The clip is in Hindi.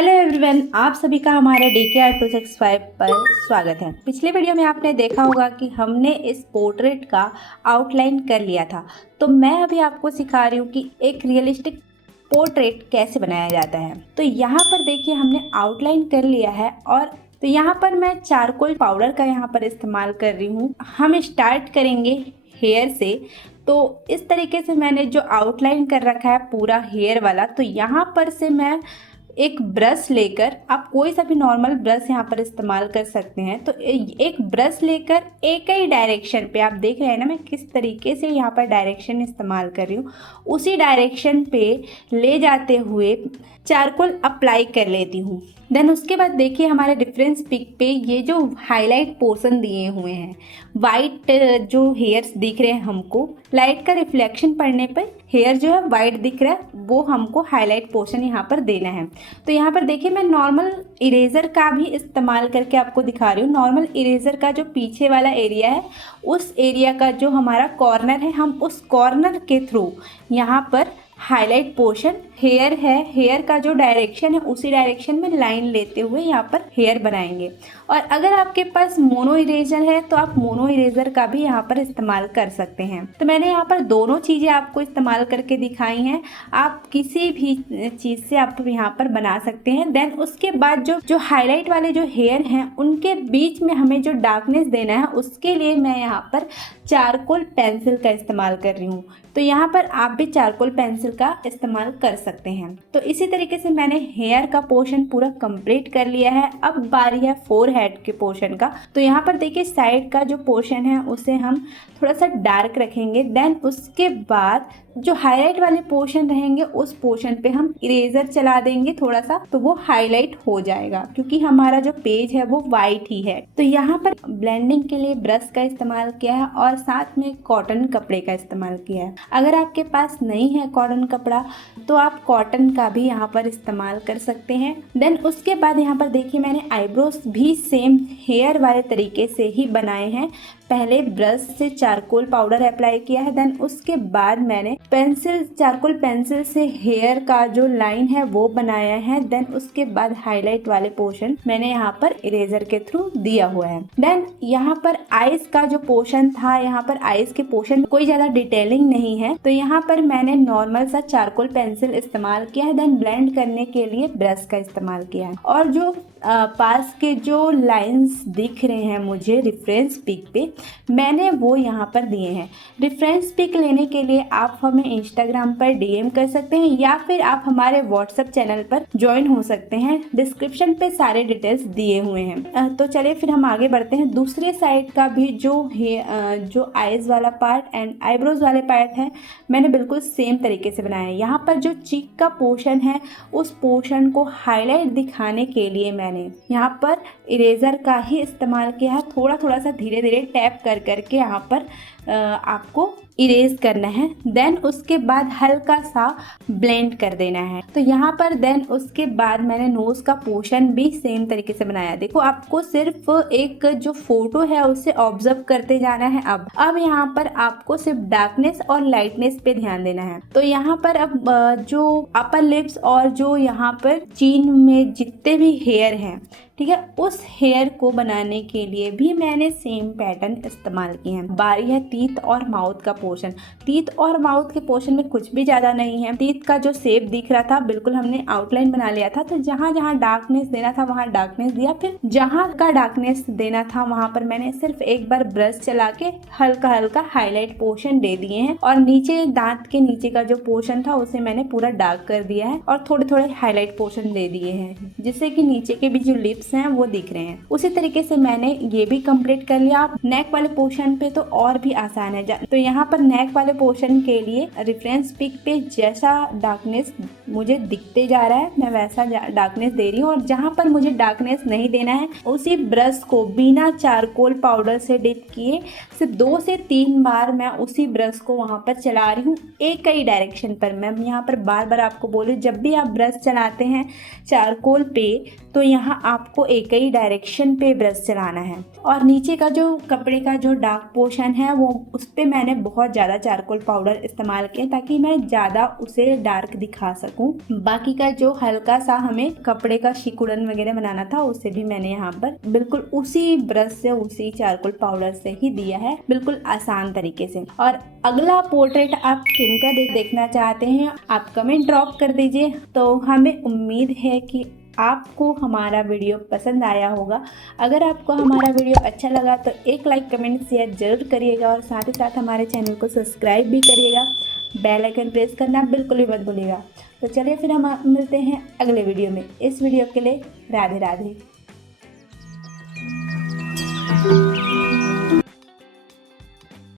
हेलो एवरीवन, आप सभी का हमारे DKR265 पर स्वागत है। पिछले वीडियो में आपने देखा होगा कि हमने इस पोर्ट्रेट का आउटलाइन कर लिया था। तो मैं अभी आपको सिखा रही हूँ कि एक रियलिस्टिक पोर्ट्रेट कैसे बनाया जाता है। तो यहाँ पर देखिए हमने आउटलाइन कर लिया है और तो यहाँ पर मैं चारकोल पाउडर का यहाँ पर इस्तेमाल कर रही हूँ। हम स्टार्ट करेंगे हेयर से। तो इस तरीके से मैंने जो आउटलाइन कर रखा है पूरा हेयर वाला, तो यहाँ पर से मैं एक ब्रश लेकर, आप कोई सा भी नॉर्मल ब्रश यहाँ पर इस्तेमाल कर सकते हैं। तो एक ब्रश लेकर एक ही डायरेक्शन पे, आप देख रहे हैं ना मैं किस तरीके से यहाँ पर डायरेक्शन इस्तेमाल कर रही हूँ, उसी डायरेक्शन पे ले जाते हुए चारकोल अप्लाई कर लेती हूँ। देन उसके बाद देखिए हमारे रेफरेंस पिक पे ये जो हाईलाइट पोर्शन दिए हुए हैं, वाइट जो हेयर्स दिख रहे हैं, हमको लाइट का रिफ्लेक्शन पड़ने पर हेयर जो है वाइट दिख रहा है, वो हमको हाईलाइट पोर्शन यहाँ पर देना है। तो यहाँ पर देखिए मैं नॉर्मल इरेजर का भी इस्तेमाल करके आपको दिखा रही हूँ। नॉर्मल इरेजर का जो पीछे वाला एरिया है, उस एरिया का जो हमारा कॉर्नर है, हम उस कॉर्नर के थ्रू यहाँ पर हाईलाइट पोर्शन, हेयर है, हेयर का जो डायरेक्शन है उसी डायरेक्शन में लाइन लेते हुए यहाँ पर हेयर बनाएंगे। और अगर आपके पास मोनो इरेजर है तो आप मोनो इरेजर का भी यहाँ पर इस्तेमाल कर सकते हैं। तो मैंने यहाँ पर दोनों चीज़ें आपको इस्तेमाल करके दिखाई हैं। आप किसी भी चीज़ से आप यहाँ पर बना सकते हैं। देन उसके बाद जो हाईलाइट वाले जो हेयर हैं उनके बीच में हमें जो डार्कनेस देना है, उसके लिए मैं यहाँ पर चारकोल पेंसिल का इस्तेमाल कर रही हूँ। तो यहाँ पर आप भी चारकोल पेंसिल का इस्तेमाल कर सकते हैं। तो इसी तरीके से मैंने हेयर का पोर्शन पूरा कंप्लीट कर लिया है। अब बारी है फोरहेड के पोर्शन का। तो यहाँ पर देखिए साइड का जो पोर्शन है उसे हम थोड़ा सा डार्क रखेंगे। देन उसके बाद जो हाईलाइट वाले पोर्शन रहेंगे उस पोर्शन पे हम इरेजर चला देंगे थोड़ा सा, तो वो हाईलाइट हो जाएगा क्योंकि हमारा जो पेज है वो वाइट ही है। तो यहाँ पर ब्लेंडिंग के लिए ब्रश का इस्तेमाल किया है और साथ में कॉटन कपड़े का इस्तेमाल किया है। अगर आपके पास नहीं है कॉटन कपड़ा तो आप कॉटन का भी यहाँ पर इस्तेमाल कर सकते हैं। देन उसके बाद यहाँ पर देखिए मैंने आईब्रोज भी सेम हेयर वाले तरीके से ही बनाए हैं। पहले ब्रश से चारकोल पाउडर अप्लाई किया है, देन उसके बाद मैंने चारकोल पेंसिल से हेयर का जो लाइन है वो बनाया है। देन उसके बाद हाईलाइट वाले पोर्शन मैंने यहाँ पर इरेजर के थ्रू दिया हुआ है। देन यहाँ पर आईज का जो पोर्शन था, यहाँ पर आईज के पोर्शन कोई ज्यादा डिटेलिंग नहीं है, तो यहाँ पर मैंने नॉर्मल सा चारकोल पेंसिल इस्तेमाल किया है। देन ब्लेंड करने के लिए ब्रश का इस्तेमाल किया है। और जो पास के जो लाइंस दिख रहे हैं मुझे रेफरेंस पिक पे, मैंने वो यहाँ पर दिए हैं। रेफरेंस पिक लेने के लिए आप हमें इंस्टाग्राम पर DM कर सकते हैं या फिर आप हमारे व्हाट्सएप चैनल पर ज्वाइन हो सकते हैं। डिस्क्रिप्शन पे सारे डिटेल्स दिए हुए हैं। तो चलिए फिर हम आगे बढ़ते हैं। दूसरे साइड का भी जो आईज वाला पार्ट एंड आईब्रोज वाले पार्ट है, मैंने बिल्कुल सेम तरीके से बनाया है। यहाँ पर जो चीक का पोर्शन है उस पोर्शन को हाईलाइट दिखाने के लिए मैंने यहाँ पर इरेजर का ही इस्तेमाल किया है। थोड़ा थोड़ा सा धीरे धीरे टैप कर करके यहाँ पर आपको इरेज करना है। देन उसके बाद हल्का सा ब्लेंड कर देना है। तो यहाँ पर देन उसके बाद मैंने नोज का पोर्शन भी सेम तरीके से बनाया। देखो आपको सिर्फ एक जो फोटो है उससे ऑब्जर्व करते जाना है। अब यहाँ पर आपको सिर्फ डार्कनेस और लाइटनेस पे ध्यान देना है। तो यहाँ पर अब जो अपर लिप्स और जो यहाँ पर चीन में जितने भी हेयर हैं, ठीक है, उस हेयर को बनाने के लिए भी मैंने सेम पैटर्न इस्तेमाल किए हैं। बारी है टीथ और माउथ का पोर्शन। टीथ और माउथ के पोर्शन में कुछ भी ज़्यादा नहीं है। टीथ का जो शेप दिख रहा था बिल्कुल हमने आउटलाइन बना लिया था। तो जहाँ जहाँ डार्कनेस देना था वहाँ डार्कनेस दिया, फिर जहाँ का डार्कनेस देना था वहाँ पर मैंने सिर्फ एक बार ब्रश चला के हल्का हल्का हाईलाइट पोर्शन दे दिए हैं। और नीचे दांत के नीचे का जो पोर्शन था उसे मैंने पूरा डार्क कर दिया है और थोड़े थोड़े हाईलाइट पोर्शन दे दिए हैं, जिससे कि नीचे के भी जो लिप्स हैं वो दिख रहे हैं। उसी तरीके से मैंने ये भी कंप्लीट कर लिया। आप नेक वाले पोर्शन पे तो और भी आसान है। तो यहाँ पर नेक वाले पोर्शन के लिए रेफरेंस पिक पे जैसा डार्कनेस मुझे दिखते जा रहा है मैं वैसा डार्कनेस दे रही हूँ। और जहाँ पर मुझे डार्कनेस नहीं देना है उसी ब्रश को बिना चारकोल पाउडर से डिप किए सिर्फ 2 से 3 बार मैं उसी ब्रश को वहाँ पर चला रही हूँ, एक ही डायरेक्शन पर। मैं यहाँ पर बार बार आपको बोलूँ, जब भी आप ब्रश चलाते हैं चारकोल पे तो यहाँ आप आपको एक ही डायरेक्शन पे ब्रश चलाना है। और नीचे का जो कपड़े का जो डार्क पोर्शन है वो उस पे मैंने बहुत ज़्यादा चारकोल पाउडर इस्तेमाल किया ताकि मैं ज़्यादा उसे डार्क दिखा सकूं। बाकी का जो हल्का सा हमें कपड़े का सिकुड़न वगैरह बनाना था उसे भी मैंने यहाँ पर बिल्कुल उसी ब्रश से उसी चारकोल पाउडर से ही दिया है, बिल्कुल आसान तरीके से। और अगला पोर्ट्रेट आप किनका देखना चाहते हैं आप कमेंट ड्रॉप कर दीजिए। तो हमें उम्मीद है कि आपको हमारा वीडियो पसंद आया होगा। अगर आपको हमारा वीडियो अच्छा लगा तो एक लाइक कमेंट शेयर जरूर करिएगा और साथ ही साथ हमारे चैनल को सब्सक्राइब भी करिएगा। बेल आइकन प्रेस करना बिल्कुल भी मत भूलिएगा। तो चलिए फिर हम मिलते हैं अगले वीडियो में। इस वीडियो के लिए राधे राधे।